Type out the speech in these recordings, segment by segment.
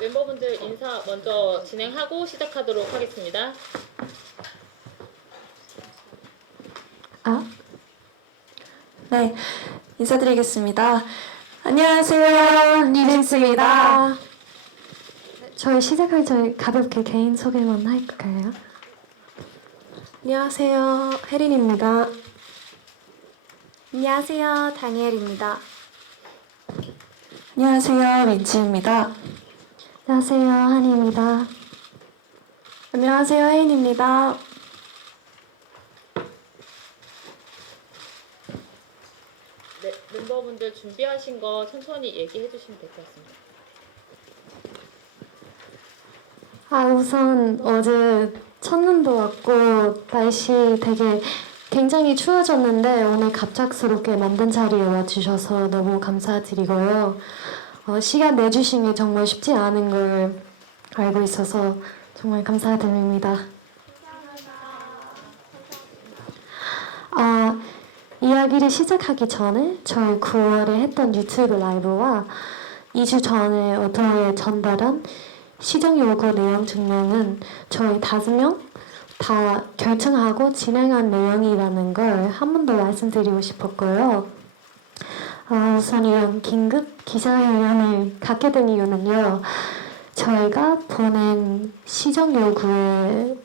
멤버분들 인사 먼저 진행하고 시작하도록 하겠습니다. 네, 인사드리겠습니다. 안녕하세요, 뉴진스입니다. 저희 시작하기 전에 가볍게 개인 소개만 할까요? 안녕하세요, 혜린입니다. 안녕하세요, 다니엘입니다. 안녕하세요, 민지입니다. 안녕하세요, 한이입니다. 안녕하세요, 혜인입니다. 네, 멤버분들 준비하신 거 천천히 얘기해 주시면 될 것 같습니다. 우선 어제 첫눈도 왔고 날씨 되게 굉장히 추워졌는데 오늘 갑작스럽게 만든 자리에 와주셔서 너무 감사드리고요. 시간 내주신 게 정말 쉽지 않은 걸 알고 있어서 정말 감사드립니다. 이야기를 시작하기 전에 저희 9월에 했던 유튜브 라이브와 2주 전에 어토에 전달한 시정 요구 내용 증명은 저희 5명 다 결정하고 진행한 내용이라는 걸 한 번 더 말씀드리고 싶었고요. 우선 이런 긴급 기자회견을 갖게 된 이유는요. 저희가 보낸 시정 요구에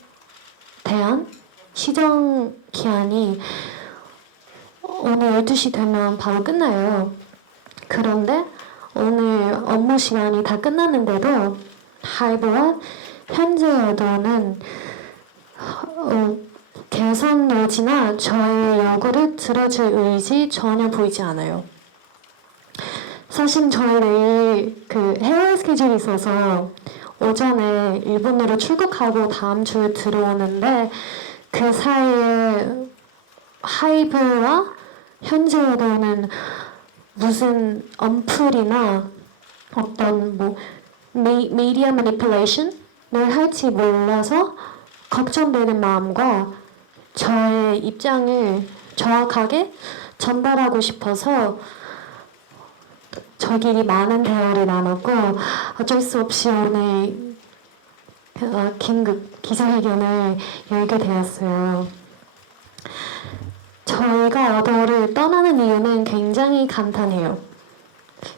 대한 시정 기한이 오늘 12시 되면 바로 끝나요. 그런데 오늘 업무 시간이 다 끝났는데도 하이브와 현재 여도는 개선 여지나 저의 요구를 들어줄 의지 전혀 보이지 않아요. 사실 저희 내일 해외 스케줄이 있어서 오전에 일본으로 출국하고 다음 주에 들어오는데 그 사이에 하이브와 현재로는 무슨 언플이나 어떤 미디어 매니플레이션을 할지 몰라서 걱정되는 마음과 저의 입장을 정확하게 전달하고 싶어서 저끼리 많은 대화를 나눴고 어쩔 수 없이 오늘 긴급 기자회견을 열게 되었어요. 저희가 어도를 떠나는 이유는 굉장히 간단해요.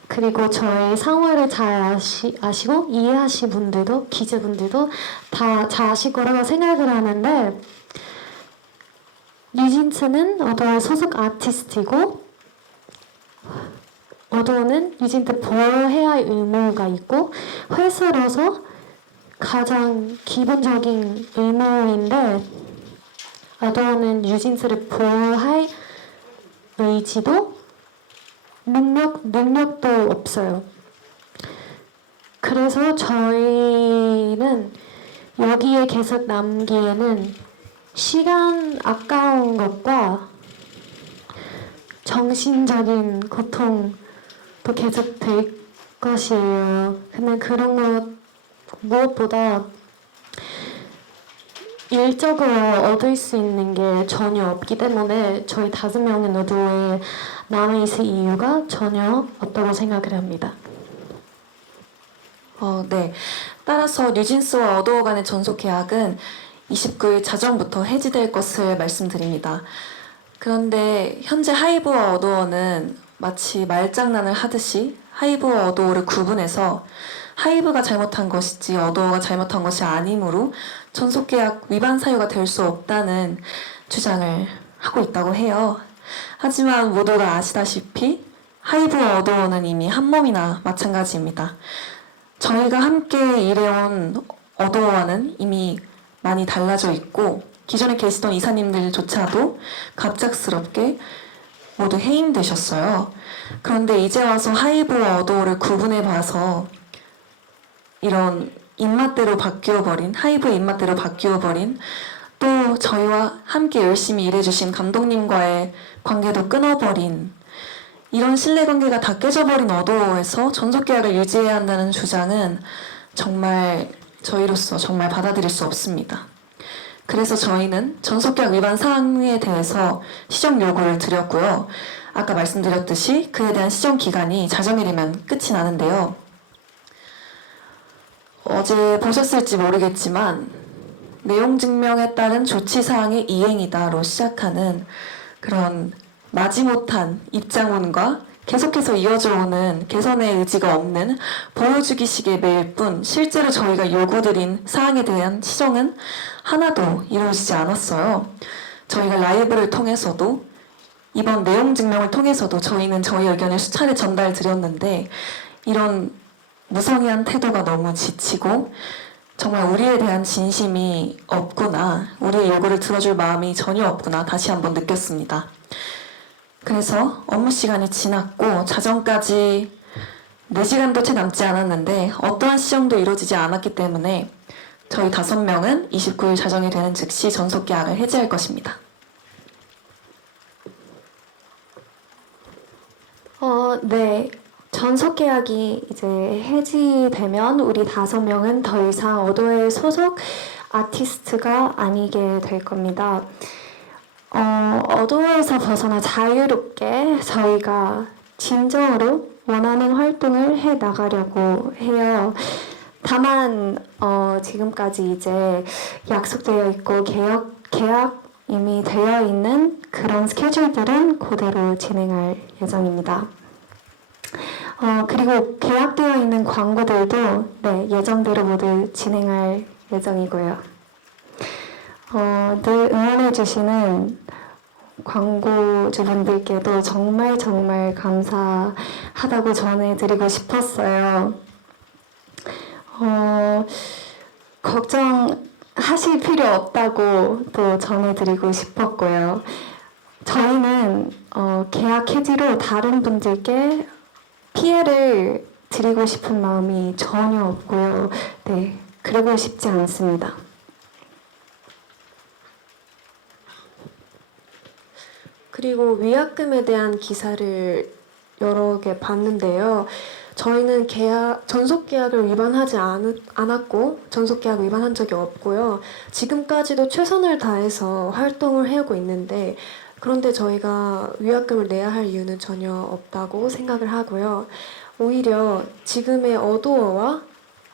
그리고 저의 상황을 잘 아시고 이해하신 분들도 기자분들도 다 잘 아실 거라고 생각을 하는데 뉴진스는 어도의 소속 아티스트이고 어도는 뉴진스 보호해야 할 의무가 있고 회사로서 가장 기본적인 의무인데 어도는 뉴진스를 보호할 의지도 능력도 없어요. 그래서 저희는 여기에 계속 남기에는 시간 아까운 것과 정신적인 고통도 계속 될 것이에요. 근데 그런 것 무엇보다 일적으로 얻을 수 있는 게 전혀 없기 때문에 저희 5명의 노조에 남아있을 이유가 전혀 없다고 생각을 합니다. 네. 따라서 뉴진스와 어도어 간의 전속 계약은 29일 자정부터 해지될 것을 말씀드립니다. 그런데 현재 하이브와 어도어는 마치 말장난을 하듯이 하이브와 어도어를 구분해서 하이브가 잘못한 것이지 어도어가 잘못한 것이 아니므로 전속계약 위반 사유가 될 수 없다는 주장을 하고 있다고 해요. 하지만 모두가 아시다시피 하이브와 어도어는 이미 한 몸이나 마찬가지입니다. 저희가 함께 일해온 어도어와는 이미 많이 달라져 있고 기존에 계시던 이사님들조차도 갑작스럽게 모두 해임되셨어요. 그런데 이제 와서 하이브와 어도어를 구분해봐서 이런 입맛대로 바뀌어버린 하이브의 입맛대로 바뀌어버린 또 저희와 함께 열심히 일해주신 감독님과의 관계도 끊어버린 이런 신뢰관계가 다 깨져버린 어도어에서 전속계약을 유지해야 한다는 주장은 정말 저희로서 정말 받아들일 수 없습니다. 그래서 저희는 전속계약 위반 사항에 대해서 시정 요구를 드렸고요. 아까 말씀드렸듯이 그에 대한 시정 기간이 자정일이면 끝이 나는데요. 어제 보셨을지 모르겠지만 내용 증명에 따른 조치 사항의 이행이다로 시작하는 그런 마지못한 입장문과 계속해서 이어져 오는 개선의 의지가 없는 보여주기식의 메일 뿐 실제로 저희가 요구드린 사항에 대한 시정은 하나도 이루어지지 않았어요. 저희가 라이브를 통해서도 이번 내용 증명을 통해서도 저희는 저희 의견을 수차례 전달 드렸는데 이런 무성의한 태도가 너무 지치고 정말 우리에 대한 진심이 없구나, 우리의 요구를 들어줄 마음이 전혀 없구나 다시 한번 느꼈습니다. 그래서 업무 시간이 지났고 자정까지 4시간도 채 남지 않았는데 어떠한 시정도 이루어지지 않았기 때문에 저희 5명은 29일 자정이 되는 즉시 전속 계약을 해지할 것입니다. 네. 전속 계약이 이제 해지되면 우리 5명은 더 이상 어도의 소속 아티스트가 아니게 될 겁니다. 어도에서 벗어나 자유롭게 저희가 진정으로 원하는 활동을 해 나가려고 해요. 다만 지금까지 이제 약속되어 있고 계약 이미 되어 있는 그런 스케줄들은 그대로 진행할 예정입니다. 그리고 계약되어 있는 광고들도 네, 예정대로 모두 진행할 예정이고요. 늘 응원해주시는 광고주분들께도 정말 정말 감사하다고 전해드리고 싶었어요. 걱정하실 필요 없다고 또 전해드리고 싶었고요. 저희는 계약 해지로 다른 분들께 피해를 드리고 싶은 마음이 전혀 없고요. 네, 그러고 싶지 않습니다. 그리고 위약금에 대한 기사를 여러 개 봤는데요. 저희는 전속 계약을 위반하지 않았고 전속 계약 위반한 적이 없고요. 지금까지도 최선을 다해서 활동을 해오고 있는데 그런데 저희가 위약금을 내야 할 이유는 전혀 없다고 생각을 하고요. 오히려 지금의 어도어와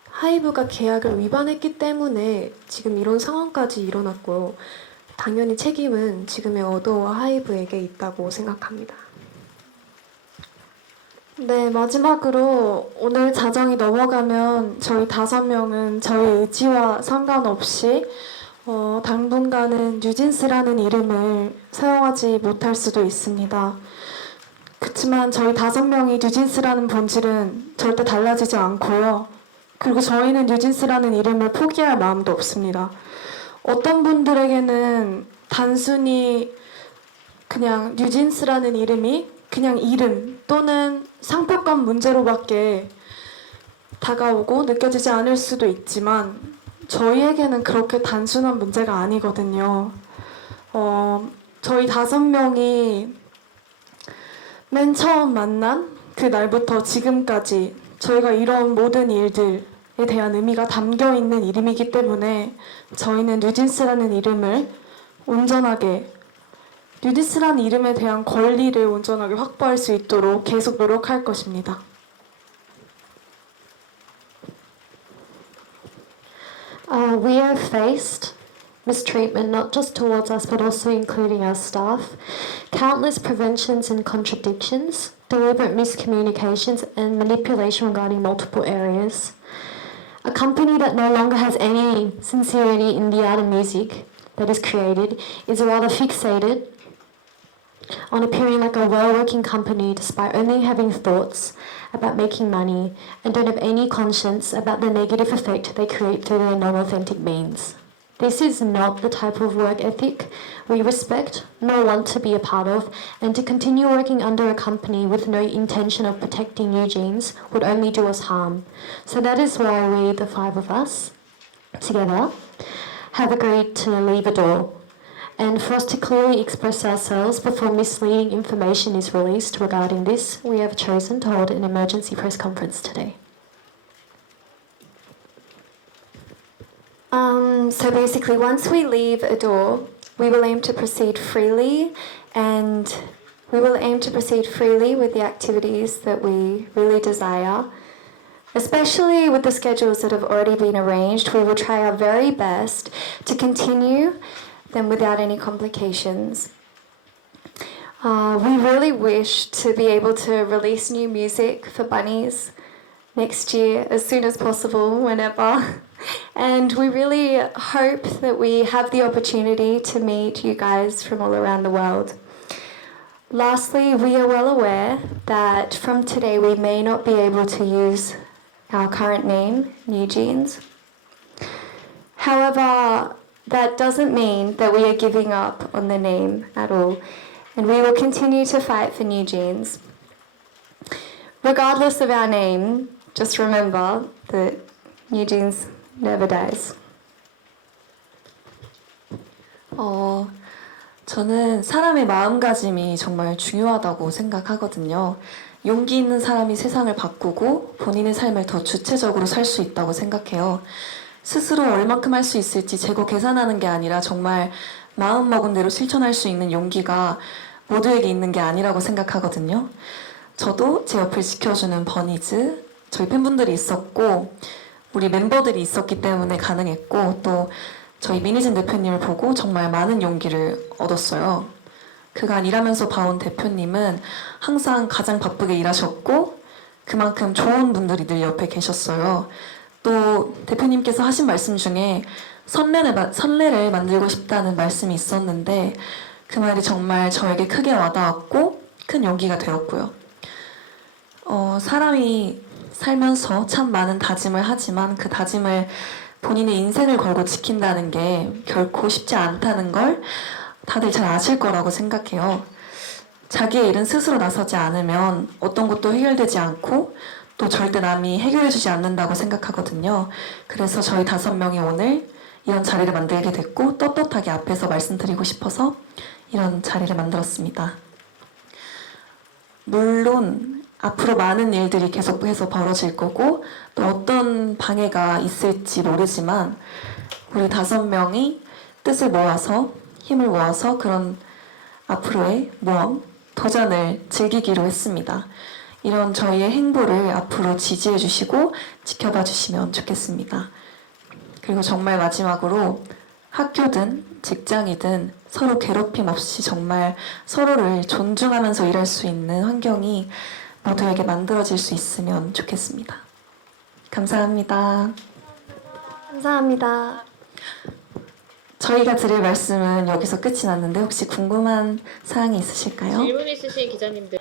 하이브가 계약을 위반했기 때문에 지금 이런 상황까지 일어났고 당연히 책임은 지금의 어도어와 하이브에게 있다고 생각합니다. 네, 마지막으로 오늘 자정이 넘어가면 저희 5명은 저희 의지와 상관없이 당분간은 뉴진스라는 이름을 사용하지 못할 수도 있습니다. 그렇지만 저희 5명이 뉴진스라는 본질은 절대 달라지지 않고요. 그리고 저희는 뉴진스라는 이름을 포기할 마음도 없습니다. 어떤 분들에게는 단순히 그냥 뉴진스라는 이름이 그냥 이름 또는 상표권 문제로밖에 다가오고 느껴지지 않을 수도 있지만 저희에게는 그렇게 단순한 문제가 아니거든요. 저희 5명이 맨 처음 만난 그 날부터 지금까지 저희가 이런 모든 일들에 대한 의미가 담겨 있는 이름이기 때문에 저희는 뉴진스라는 이름을 온전하게 뉴진스라는 이름에 대한 권리를 온전하게 확보할 수 있도록 계속 노력할 것입니다. We have faced mistreatment not just towards us but also including our staff, countless preventions and contradictions, deliberate miscommunications and manipulation regarding multiple areas. A company that no longer has any sincerity in the art of music that is created is rather fixated on appearing like a well-working company despite only having thoughts about making money and don't have any conscience about the negative effect they create through their non-authentic means. This is not the type of work ethic we respect nor want to be a part of, and to continue working under a company with no intention of protecting Eugenes would only do us harm. So that is why we, the 5 of us, together, have agreed to leave Adore. And for us to clearly express ourselves before misleading information is released regarding this, we have chosen to hold an emergency press conference today. So basically, once we leave Adore, we will aim to proceed freely, and we will aim to proceed freely with the activities that we really desire. Especially with the schedules that have already been arranged, we will try our very best to continue them without any complications. We really wish to be able to release new music for Bunnies next year as soon as possible, whenever. And we really hope that we have the opportunity to meet you guys from all around the world. Lastly, we are well aware that from today we may not be able to use our current name, New Jeans. However, that doesn't mean that we are giving up on the name at all, and we will continue to fight for New Jeans. Regardless of our name, just remember that New Jeans never dies. 저는 사람의 마음가짐이 정말 중요하다고 생각하거든요. 용기 있는 사람이 세상을 바꾸고 본인의 삶을 더 주체적으로 살 수 있다고 생각해요. 스스로 얼만큼 할 수 있을지 재고 계산하는 게 아니라 정말 마음먹은 대로 실천할 수 있는 용기가 모두에게 있는 게 아니라고 생각하거든요. 저도 제 옆을 지켜주는 버니즈, 저희 팬분들이 있었고 우리 멤버들이 있었기 때문에 가능했고 또 저희 미니진 대표님을 보고 정말 많은 용기를 얻었어요. 그간 일하면서 봐온 대표님은 항상 가장 바쁘게 일하셨고 그만큼 좋은 분들이 늘 옆에 계셨어요. 또 대표님께서 하신 말씀 중에 선례를 만들고 싶다는 말씀이 있었는데 그 말이 정말 저에게 크게 와닿았고 큰 용기가 되었고요. 사람이 살면서 참 많은 다짐을 하지만 그 다짐을 본인의 인생을 걸고 지킨다는 게 결코 쉽지 않다는 걸 다들 잘 아실 거라고 생각해요. 자기의 일은 스스로 나서지 않으면 어떤 것도 해결되지 않고 또 절대 남이 해결해주지 않는다고 생각하거든요. 그래서 저희 5명이 오늘 이런 자리를 만들게 됐고 떳떳하게 앞에서 말씀드리고 싶어서 이런 자리를 만들었습니다. 물론 앞으로 많은 일들이 계속해서 벌어질 거고 또 어떤 방해가 있을지 모르지만 우리 5명이 뜻을 모아서 힘을 모아서 그런 앞으로의 모험, 도전을 즐기기로 했습니다. 이런 저희의 행보를 앞으로 지지해 주시고 지켜봐 주시면 좋겠습니다. 그리고 정말 마지막으로 학교든 직장이든 서로 괴롭힘 없이 정말 서로를 존중하면서 일할 수 있는 환경이 모두에게 만들어질 수 있으면 좋겠습니다. 감사합니다. 감사합니다. 저희가 드릴 말씀은 여기서 끝이 났는데 혹시 궁금한 사항이 있으실까요? 질문 있으신 기자님들.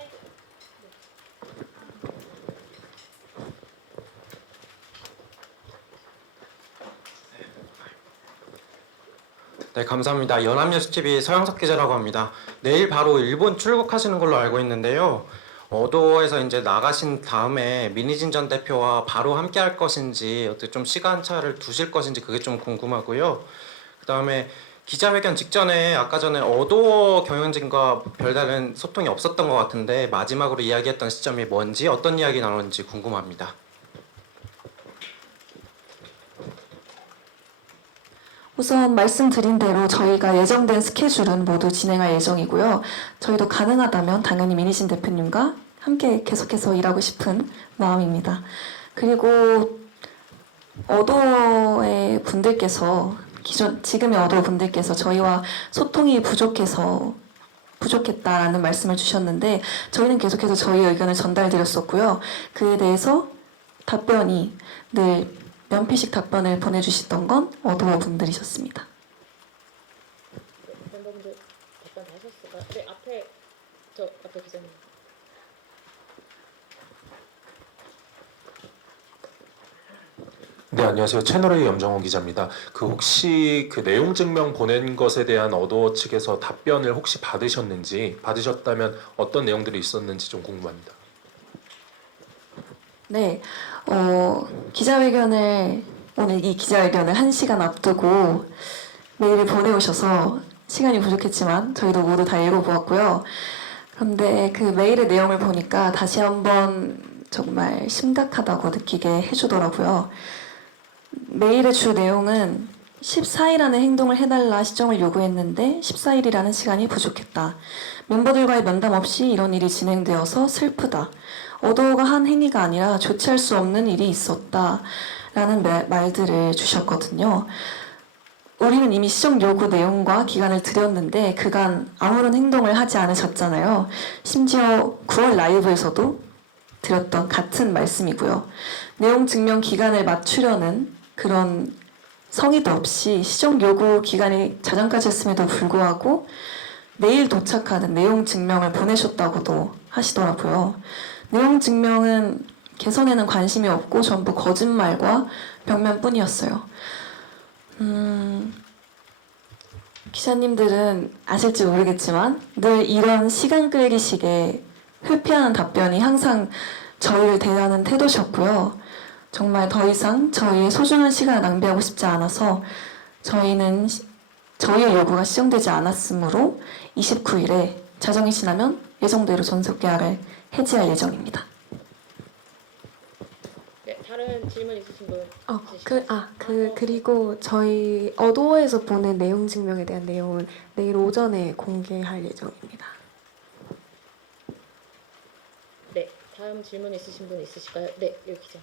네, 감사합니다. 연합뉴스TV 서영석 기자라고 합니다. 내일 바로 일본 출국하시는 걸로 알고 있는데요. 어도에서 이제 나가신 다음에 미니진 전 대표와 바로 함께 할 것인지 어떻게 좀 시간차를 두실 것인지 그게 좀 궁금하고요. 그 다음에 기자회견 직전에 아까 전에 어도어 경영진과 별다른 소통이 없었던 것 같은데 마지막으로 이야기했던 시점이 뭔지 어떤 이야기 나눴는지 궁금합니다. 우선 말씀드린 대로 저희가 예정된 스케줄은 모두 진행할 예정이고요. 저희도 가능하다면 당연히 미니진 대표님과 함께 계속해서 일하고 싶은 마음입니다. 그리고 어도의 분들께서 지금의 어도 분들께서 저희와 소통이 부족했다라는 말씀을 주셨는데 저희는 계속해서 저희 의견을 전달드렸었고요. 그에 대해서 답변이 늘 연필식 답변을 보내주시던 건 어도어 분들이셨습니다. 멤버분들 답변 다 하셨을까요? 네, 앞에 기자님. 네, 안녕하세요. 채널A 염정호 기자입니다. 혹시 내용 증명 보낸 것에 대한 어도어 측에서 답변을 혹시 받으셨는지, 받으셨다면 어떤 내용들이 있었는지 좀 궁금합니다. 네, 오늘 이 기자회견을 1시간 앞두고 메일을 보내오셔서 시간이 부족했지만 저희도 모두 다 읽어보았고요. 그런데 그 메일의 내용을 보니까 다시 한번 정말 심각하다고 느끼게 해주더라고요. 메일의 주 내용은 14일안에 행동을 해달라 시정을 요구했는데 14일이라는 시간이 부족했다. 멤버들과의 면담 없이 이런 일이 진행되어서 슬프다. 어도어가 한 행위가 아니라 조치할 수 없는 일이 있었다라는 말들을 주셨거든요. 우리는 이미 시정 요구 내용과 기간을 드렸는데 그간 아무런 행동을 하지 않으셨잖아요. 심지어 9월 라이브에서도 드렸던 같은 말씀이고요. 내용 증명 기간을 맞추려는 그런 성의도 없이 시정 요구 기간이 자정까지 했음에도 불구하고 내일 도착하는 내용 증명을 보내셨다고도 하시더라고요. 내용 증명은 개선에는 관심이 없고 전부 거짓말과 벽면뿐이었어요. 기자님들은 아실지 모르겠지만 늘 이런 시간 끌기식의 회피하는 답변이 항상 저희를 대하는 태도셨고요. 정말 더 이상 저희의 소중한 시간을 낭비하고 싶지 않아서 저희는 저희의 요구가 시정되지 않았으므로 29일에 자정이 지나면 예정대로 전속계약을 해지할 예정입니다. 네, 다른 질문 있으신 분? 그리고 저희 어도어에서 보낸 내용 증명에 대한 내용은 내일 오전에 공개할 예정입니다. 네, 다음 질문 있으신 분 있으실까요? 네, 여기 기자.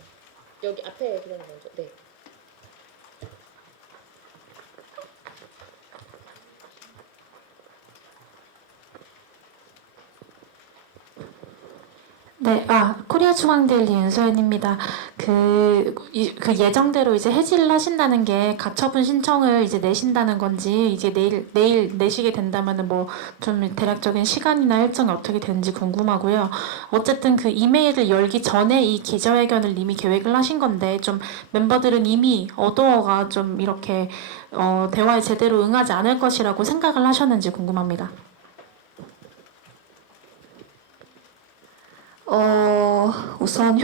여기 앞에 기자님 먼저. 네. 네, 코리아 중앙데일리 윤소연입니다. 그 예정대로 이제 해지를 하신다는 게 가처분 신청을 이제 내신다는 건지, 이제 내일 내시게 된다면은 뭐 좀 대략적인 시간이나 일정이 어떻게 되는지 궁금하고요. 어쨌든 그 이메일을 열기 전에 이 기자회견을 이미 계획을 하신 건데, 좀 멤버들은 이미 어도어가 좀 이렇게 대화에 제대로 응하지 않을 것이라고 생각을 하셨는지 궁금합니다. 우선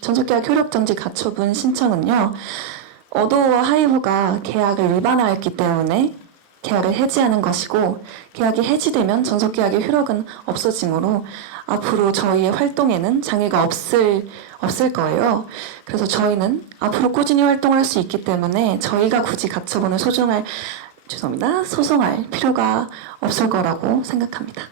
전속계약 효력정지 가처분 신청은요. 어도어와 하이브가 계약을 위반하였기 때문에 계약을 해지하는 것이고, 계약이 해지되면 전속계약의 효력은 없어지므로 앞으로 저희의 활동에는 장애가 없을 거예요. 그래서 저희는 앞으로 꾸준히 활동을 할 수 있기 때문에 저희가 굳이 가처분을 소송할 필요가 없을 거라고 생각합니다.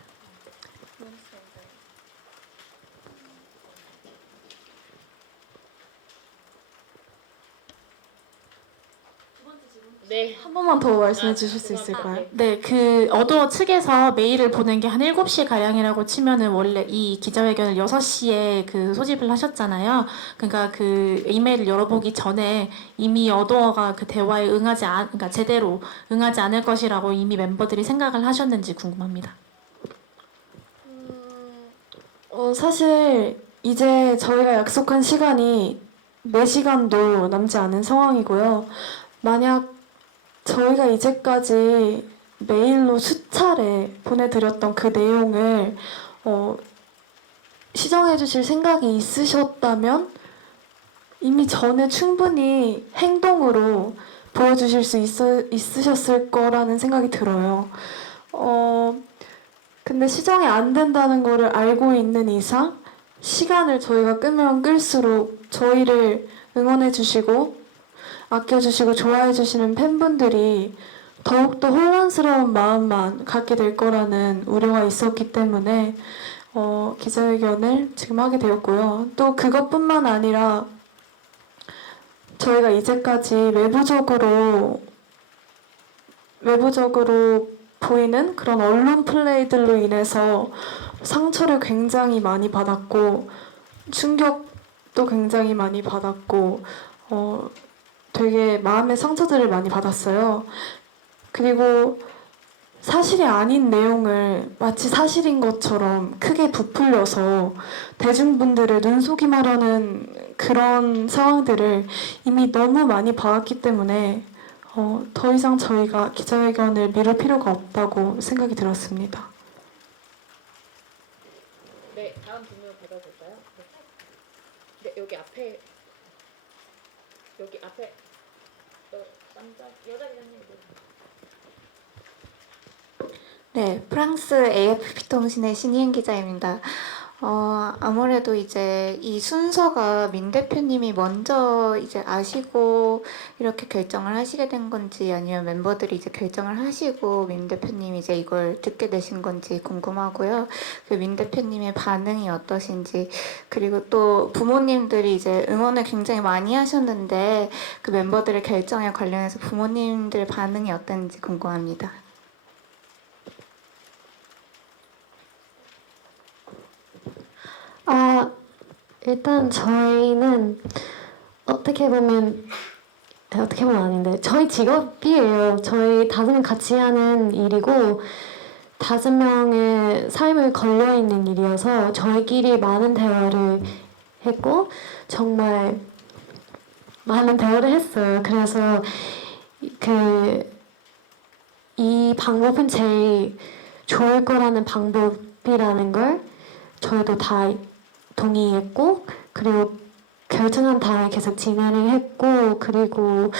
네. 한 번만 더 말씀해 주실 수 있을까요? 네, 그 어도어 측에서 메일을 보낸 게 한 7시 가량이라고 치면은 원래 이 기자회견을 6시에 그 소집을 하셨잖아요. 그러니까 그 이메일을 열어보기 전에 이미 어도어가 그 대화에 그러니까 제대로 응하지 않을 것이라고 이미 멤버들이 생각을 하셨는지 궁금합니다. 사실 이제 저희가 약속한 시간이 4시간도 남지 않은 상황이고요. 만약 저희가 이제까지 메일로 수차례 보내드렸던 그 내용을 시정해 주실 생각이 있으셨다면 이미 전에 충분히 행동으로 보여주실 수 있으셨을 거라는 생각이 들어요. 근데 시정이 안 된다는 거를 알고 있는 이상 시간을 저희가 끄면 끌수록 저희를 응원해 주시고 아껴주시고 좋아해주시는 팬분들이 더욱더 혼란스러운 마음만 갖게 될 거라는 우려가 있었기 때문에 기자회견을 지금 하게 되었고요. 또 그것뿐만 아니라 저희가 이제까지 외부적으로 보이는 그런 언론 플레이들로 인해서 상처를 굉장히 많이 받았고 충격도 굉장히 많이 받았고 되게 마음의 상처들을 많이 받았어요. 그리고 사실이 아닌 내용을 마치 사실인 것처럼 크게 부풀려서 대중분들을 눈속임하려는 그런 상황들을 이미 너무 많이 봐왔기 때문에 더 이상 저희가 기자회견을 미룰 필요가 없다고 생각이 들었습니다. 네, 다음 질문 받아볼까요? 네, 여기 앞에 여자 기자님. 네, 프랑스 AFP 통신의 신희은 기자입니다. 아무래도 이제 이 순서가 민 대표님이 먼저 이제 아시고 이렇게 결정을 하시게 된 건지 아니면 멤버들이 이제 결정을 하시고 민 대표님이 이제 이걸 듣게 되신 건지 궁금하고요. 그 민 대표님의 반응이 어떠신지, 그리고 또 부모님들이 이제 응원을 굉장히 많이 하셨는데 그 멤버들의 결정에 관련해서 부모님들 반응이 어땠는지 궁금합니다. 일단 저희는 어떻게 보면 아닌데 저희 직업이에요. 저희 5명 같이 하는 일이고 5명의 삶을 걸려 있는 일이어서 저희끼리 많은 대화를 했고 정말 많은 대화를 했어요. 그래서 이 방법은 제일 좋을 거라는 방법이라는 걸 저희도 다 동의했고, 그리고 결정한 다음에 계속 진행을 했고, 그리고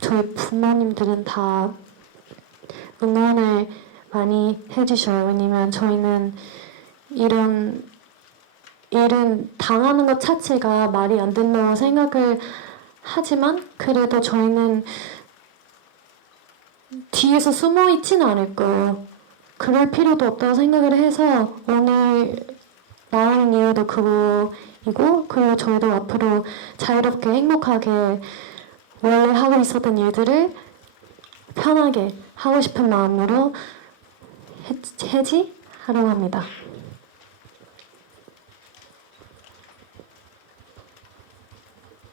저희 부모님들은 다 응원을 많이 해주셔요. 왜냐면 저희는 이런 일은 당하는 것 자체가 말이 안 된다고 생각을 하지만 그래도 저희는 뒤에서 숨어 있지는 않을 거예요. 그럴 필요도 없다고 생각을 해서 오늘 나오는 이유도 그거이고, 그리고 저희도 앞으로 자유롭게 행복하게 원래 하고 있었던 일들을 편하게 하고 싶은 마음으로 해지하려고 합니다.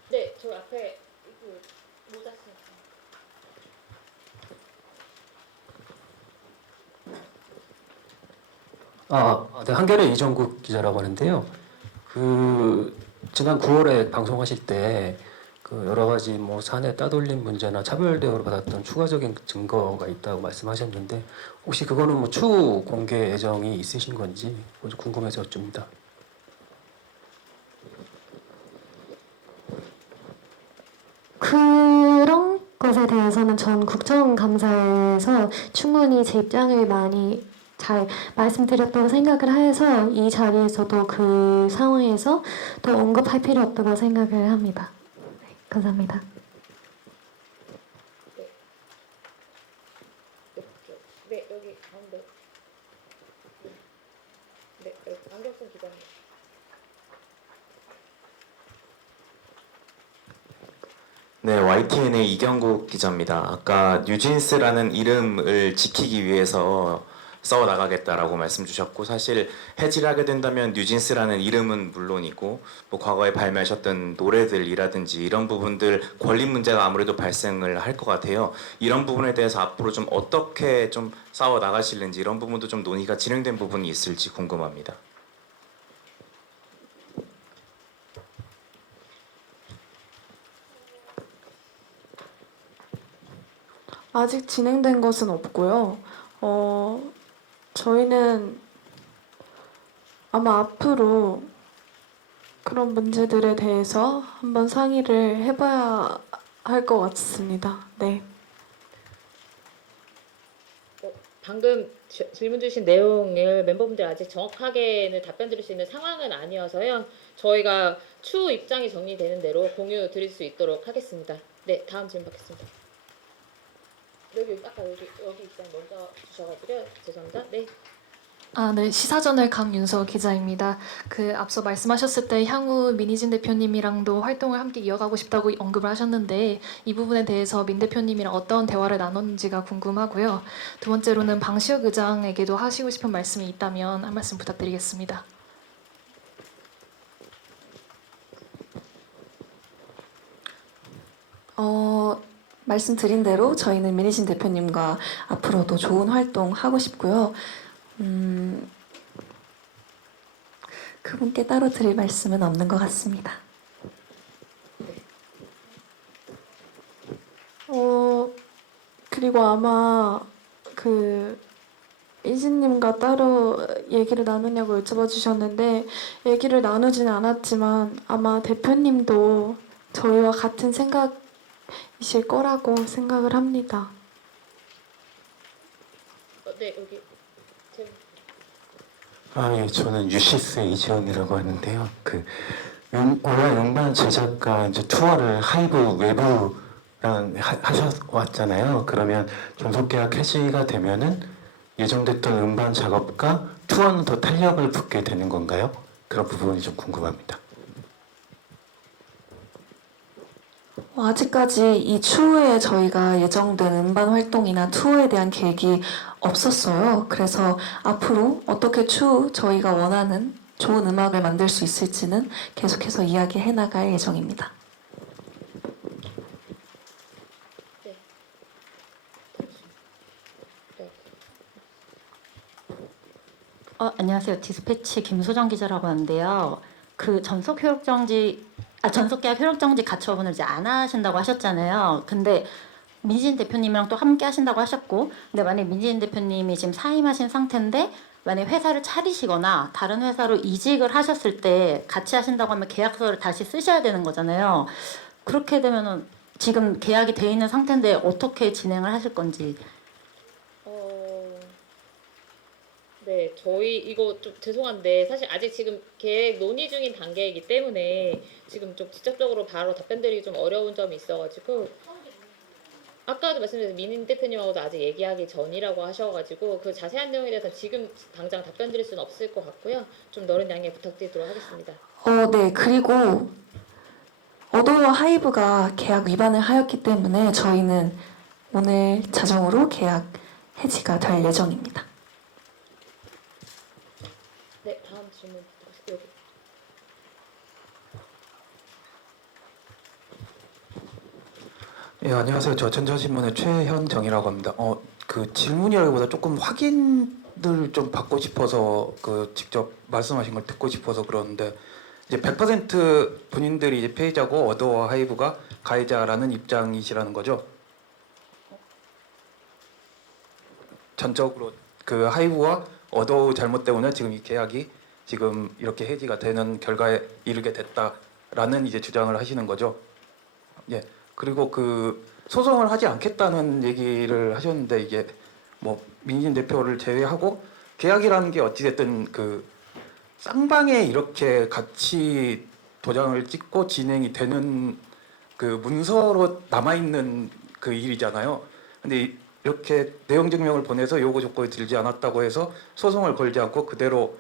네, 저 앞에 그 모자 쓰셨어요. 네, 한겨레 이정국 기자라고 하는데요. 지난 9월에 방송하실 때 여러 가지 뭐 사내 따돌림 문제나 차별 대우를 받았던 추가적인 증거가 있다고 말씀하셨는데 혹시 그거는 뭐 추후 공개 예정이 있으신 건지 좀 궁금해서 여쭙니다. 그런 것에 대해서는 전 국정감사에서 충분히 제 입장을 많이 잘 말씀드렸다고 생각을 해서 이 자리에서도 그 상황에서 더 언급할 필요 없다고 생각을 합니다. 네, 감사합니다. 네, 여기 가운데. 네, 여기 안경쓴 기자님. 네, YTN의 이경국 기자입니다. 아까 뉴진스라는 이름을 지키기 위해서 써 나가겠다라고 말씀 주셨고, 사실 해지를 하게 된다면 뉴진스라는 이름은 물론이고 뭐 과거에 발매하셨던 노래들이라든지 이런 부분들 권리 문제가 아무래도 발생을 할 것 같아요. 이런 부분에 대해서 앞으로 좀 어떻게 좀 싸워 나가실는지 이런 부분도 좀 논의가 진행된 부분이 있을지 궁금합니다. 아직 진행된 것은 없고요. 저희는 아마 앞으로 그런 문제들에 대해서 한번 상의를 해봐야 할 것 같습니다. 네. 방금 질문 주신 내용을 멤버분들 아직 정확하게는 답변 드릴 수 있는 상황은 아니어서요. 저희가 추후 입장이 정리되는 대로 공유 드릴 수 있도록 하겠습니다. 네, 다음 질문 받겠습니다. 아까 여기 입장 먼저 주셔가지고요. 죄송합니다. 네. 네, 시사저널 강윤서 기자입니다. 앞서 말씀하셨을 때 향후 민희진 대표님이랑도 활동을 함께 이어가고 싶다고 언급을 하셨는데 이 부분에 대해서 민 대표님이랑 어떤 대화를 나눴는지가 궁금하고요. 두 번째로는 방시혁 의장에게도 하시고 싶은 말씀이 있다면 한 말씀 부탁드리겠습니다. 말씀드린 대로 저희는 민희진 대표님과 앞으로도 좋은 활동 하고 싶고요. 그분께 따로 드릴 말씀은 없는 것 같습니다. 그리고 아마 이진님과 따로 얘기를 나누냐고 여쭤봐 주셨는데 얘기를 나누지는 않았지만 아마 대표님도 저희와 같은 생각이실 거라고 생각을 합니다. 네, 여기 예, 저는 유시스 이지원이라고 하는데요. 올해 음반 제작과 이제 투어를 하이브 외부랑 하셔왔잖아요. 그러면 전속계약 해지가 되면은 예정됐던 음반 작업과 투어는 더 탄력을 붙게 되는 건가요? 그런 부분이 좀 궁금합니다. 아직까지 이 추후에 저희가 예정된 음반 활동이나 투어에 대한 계획이 없었어요. 그래서 앞으로 어떻게 추후 저희가 원하는 좋은 음악을 만들 수 있을지는 계속해서 이야기해 나갈 예정입니다. 네. 네. 안녕하세요. 디스패치 김소정 기자라고 하는데요. 그 전속계약 효력정지 가처분을 이제 안 하신다고 하셨잖아요. 근데 민진 대표님이랑 또 함께 하신다고 하셨고, 근데 만약 민진 대표님이 지금 사임하신 상태인데 만약 회사를 차리시거나 다른 회사로 이직을 하셨을 때 같이 하신다고 하면 계약서를 다시 쓰셔야 되는 거잖아요. 그렇게 되면은 지금 계약이 돼 있는 상태인데 어떻게 진행을 하실 건지. 네, 저희 이거 좀 죄송한데 사실 아직 지금 계획 논의 중인 단계이기 때문에 지금 좀 직접적으로 바로 답변드리기 좀 어려운 점이 있어가지고 아까도 말씀드린 민인 대표님하고도 아직 얘기하기 전이라고 하셔가지고 그 자세한 내용에 대해서 지금 당장 답변드릴 수는 없을 것 같고요. 좀 너른 양해 부탁드리도록 하겠습니다. 네, 그리고 어도와 하이브가 계약 위반을 하였기 때문에 저희는 오늘 자정으로 계약 해지가 될 예정입니다. 네, 다음 질문 여기. 예, 안녕하세요. 저 전자신문의 최현정이라고 합니다. 그 질문이라기보다 조금 확인을 좀 받고 싶어서 직접 말씀하신 걸 듣고 싶어서 그러는데 이제 100% 본인들이 이제 피해자고 어도와 하이브가 가해자라는 입장이시라는 거죠? 전적으로 그 하이브와 어도우 잘못 때문에 지금 이 계약이 지금 이렇게 해지가 되는 결과에 이르게 됐다라는 이제 주장을 하시는 거죠. 예. 그리고 그 소송을 하지 않겠다는 얘기를 하셨는데 이게 뭐 민진 대표를 제외하고 계약이라는 게 어찌됐든 그 쌍방에 이렇게 같이 도장을 찍고 진행이 되는 그 문서로 남아있는 그 일이잖아요. 근데 이렇게 내용 증명을 보내서 요구 조건이 들지 않았다고 해서 소송을 걸지 않고 그대로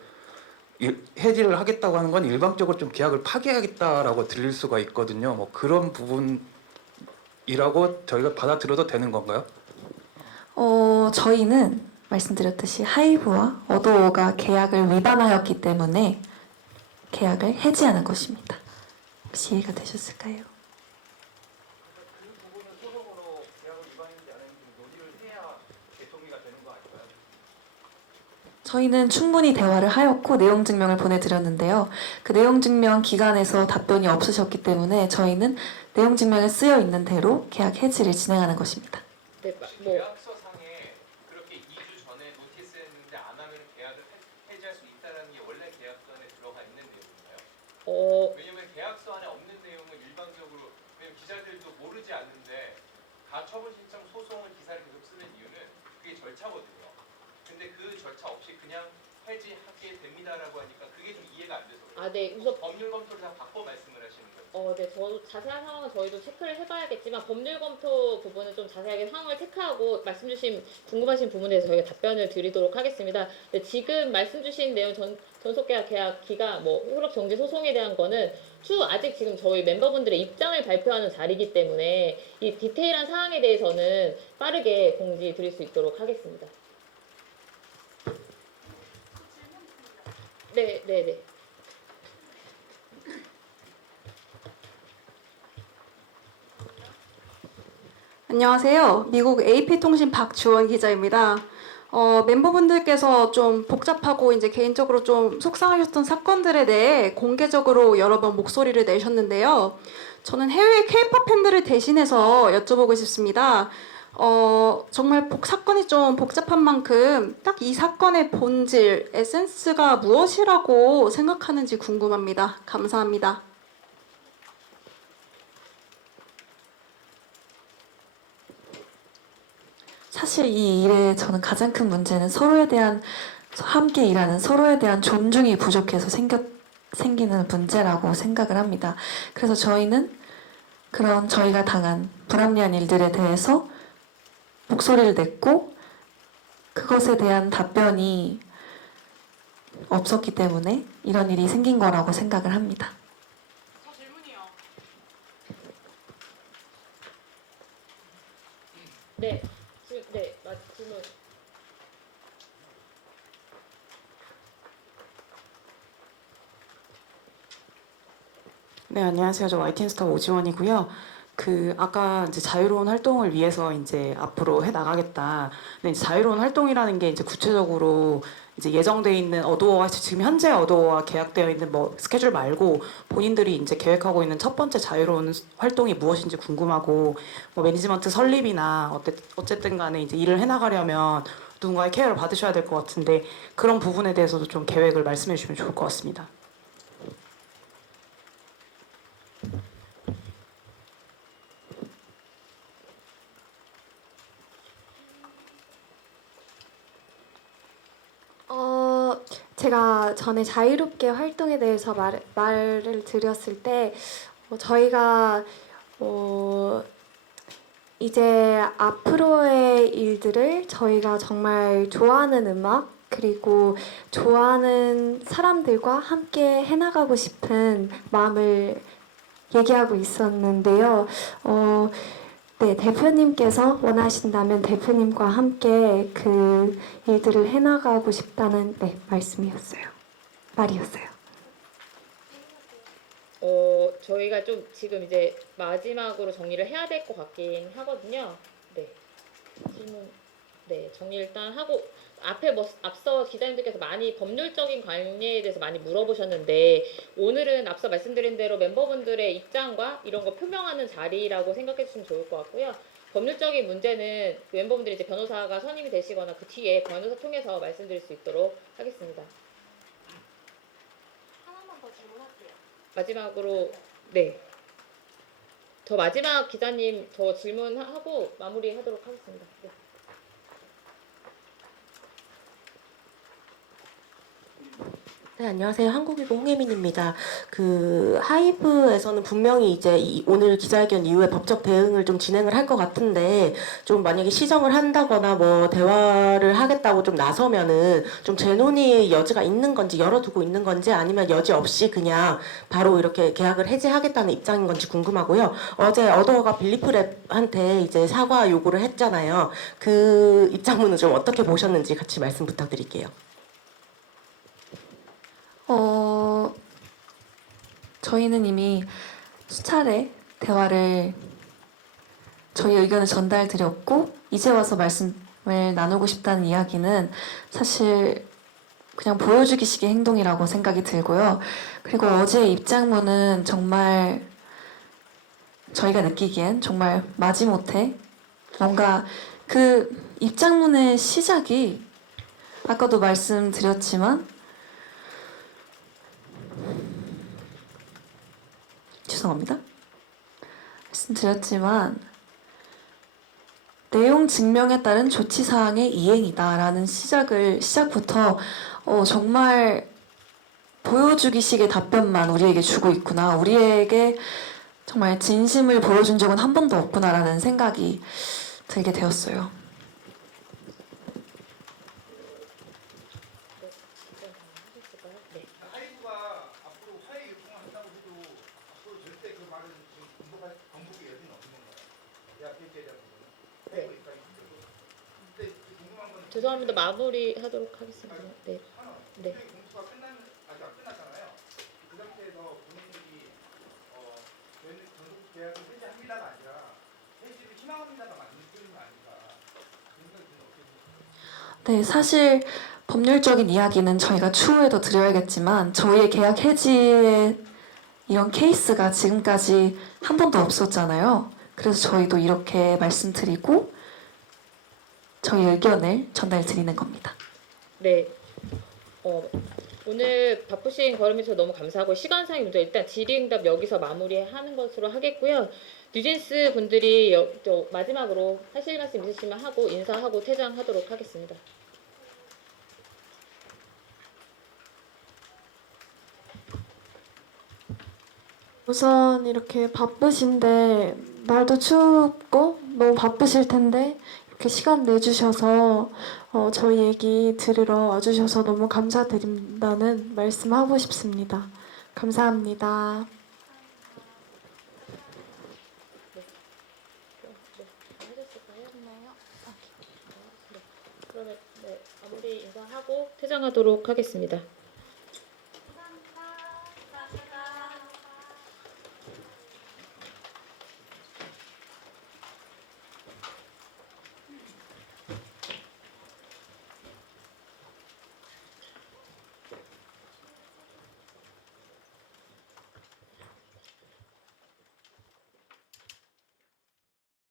해지를 하겠다고 하는 건 일방적으로 좀 계약을 파기하겠다라고 들릴 수가 있거든요. 뭐 그런 부분이라고 저희가 받아들여도 되는 건가요? 저희는 말씀드렸듯이 하이브와 어도어가 계약을 위반하였기 때문에 계약을 해지하는 것입니다. 혹시 이해가 되셨을까요? 저희는 충분히 대화를 하였고 내용 증명을 보내드렸는데요. 그 내용 증명 기간에서 답변이 없으셨기 때문에 저희는 내용 증명에 쓰여 있는 대로 계약 해지를 진행하는 것입니다. 네, 계약서상에 그렇게 2주 전에 노티스했는데 안 하면 계약을 해지할 수 있다는 게 원래 계약서 안에 들어가 있는 내용인가요? 왜냐면 계약서 안에 없는 내용은 일방적으로 왜냐면 기자들도 모르지 않는데 가처분 신청 소송을 기사를 계속 쓰는 이유는 그게 절차거든요. 근데 그 절차 없이 그냥 해지하게 됩니다라고 하니까 그게 좀 이해가 안 돼서 그래요. 네, 우선 법률 검토를 다 받고 말씀을 하시는 거예요. 네, 자세한 상황은 저희도 체크를 해봐야겠지만 법률 검토 부분은 좀 자세하게 상황을 체크하고 말씀 주신 궁금하신 부분에 대해서 저희가 답변을 드리도록 하겠습니다. 네, 지금 말씀 주신 내용 전속계약 기가 뭐 효력 정지 소송에 대한 거는 추후 아직 지금 저희 멤버분들의 입장을 발표하는 자리이기 때문에 이 디테일한 사항에 대해서는 빠르게 공지 드릴 수 있도록 하겠습니다. 네. 안녕하세요. 미국 AP통신 박주원 기자입니다. 멤버분들께서 좀 복잡하고 이제 개인적으로 좀 속상하셨던 사건들에 대해 공개적으로 여러 번 목소리를 내셨는데요. 저는 해외 K-pop 팬들을 대신해서 여쭤보고 싶습니다. 정말 사건이 좀 복잡한 만큼 딱 이 사건의 본질, 에센스가 무엇이라고 생각하는지 궁금합니다. 감사합니다. 사실 이 일의 저는 가장 큰 문제는 서로에 대한 함께 일하는 서로에 대한 존중이 부족해서 생기는 문제라고 생각을 합니다. 그래서 저희는 그런 저희가 당한 불합리한 일들에 대해서 목소리를 냈고 그것에 대한 답변이 없었기 때문에 이런 일이 생긴 거라고 생각을 합니다. 네, 질문. 네, 안녕하세요. 저 YTN스타 오지원이고요. 아까 이제 자유로운 활동을 위해서 이제 앞으로 해 나가겠다. 근데 이제 자유로운 활동이라는 게 이제 구체적으로 이제 예정돼 있는 어도어와 지금 현재 어도어와 계약되어 있는 뭐 스케줄 말고 본인들이 이제 계획하고 있는 첫 번째 자유로운 활동이 무엇인지 궁금하고 뭐 매니지먼트 설립이나 어쨌든 간에 이제 일을 해 나가려면 누군가의 케어를 받으셔야 될 것 같은데 그런 부분에 대해서도 좀 계획을 말씀해 주시면 좋을 것 같습니다. 제가 전에 자유롭게 활동에 대해서 말을 드렸을 때 저희가 이제 앞으로의 일들을 저희가 정말 좋아하는 음악 그리고 좋아하는 사람들과 함께 해나가고 싶은 마음을 얘기하고 있었는데요. 네, 대표님께서 원하신다면 대표님과 함께 그 일들을 해나가고 싶다는 말이었어요. 저희가 좀 지금 이제 마지막으로 정리를 해야 될 것 같긴 하거든요. 네, 질문. 네, 정리 일단 하고 앞에 앞서 기자님들께서 많이 법률적인 관계에 대해서 많이 물어보셨는데 오늘은 앞서 말씀드린 대로 멤버분들의 입장과 이런 거 표명하는 자리라고 생각해 주시면 좋을 것 같고요. 법률적인 문제는 멤버분들이 이제 변호사가 선임이 되시거나 그 뒤에 변호사 통해서 말씀드릴 수 있도록 하겠습니다. 하나만 더 질문할게요. 마지막으로 네. 저 마지막 기자님 저 질문하고 마무리하도록 하겠습니다. 네. 네, 안녕하세요. 한국이고 홍혜민입니다. 하이브에서는 분명히 이제 오늘 기자회견 이후에 법적 대응을 좀 진행을 할 것 같은데, 좀 만약에 시정을 한다거나 뭐 대화를 하겠다고 좀 나서면은 좀 재논의 여지가 있는 건지 열어두고 있는 건지 아니면 여지 없이 그냥 바로 이렇게 계약을 해지하겠다는 입장인 건지 궁금하고요. 어제 어도어가 빌리프랩한테 이제 사과 요구를 했잖아요. 그 입장문은 좀 어떻게 보셨는지 같이 말씀 부탁드릴게요. 저희는 이미 수차례 대화를 저희 의견을 전달드렸고 이제 와서 말씀을 나누고 싶다는 이야기는 사실 그냥 보여주기식의 행동이라고 생각이 들고요. 그리고 어제의 입장문은 정말 저희가 느끼기엔 정말 마지못해 뭔가 그 입장문의 시작이 아까도 말씀드렸지만 죄송합니다. 말씀드렸지만 내용 증명에 따른 조치 사항의 이행이다라는 시작부터 정말 보여주기식의 답변만 우리에게 주고 있구나. 우리에게 정말 진심을 보여준 적은 한 번도 없구나라는 생각이 들게 되었어요. 죄송합니다. 마무리하도록 하겠습니다. 네. 네. 네, 사실 법률적인 이야기는 저희가 추후에도 드려야겠지만 저희의 계약 해지의 이런 케이스가 지금까지 한 번도 없었잖아요. 그래서 저희도 이렇게 말씀드리고 저희 의견을 전달드리는 겁니다. 네. 오늘 바쁘신 걸음에서 너무 감사하고 시간상의 문제 일단 질의응답 여기서 마무리하는 것으로 하겠고요. 뉴진스 분들이 마지막으로 하실 말씀 있으시면 하고 인사하고 퇴장하도록 하겠습니다. 우선 이렇게 바쁘신데 날도 춥고 너무 바쁘실 텐데 이렇게 시간 내주셔서 저희 얘기 들으러 와주셔서 너무 감사드린다는 말씀하고 싶습니다. 감사합니다. 그러면 마무리 인사하고 퇴장하도록 하겠습니다.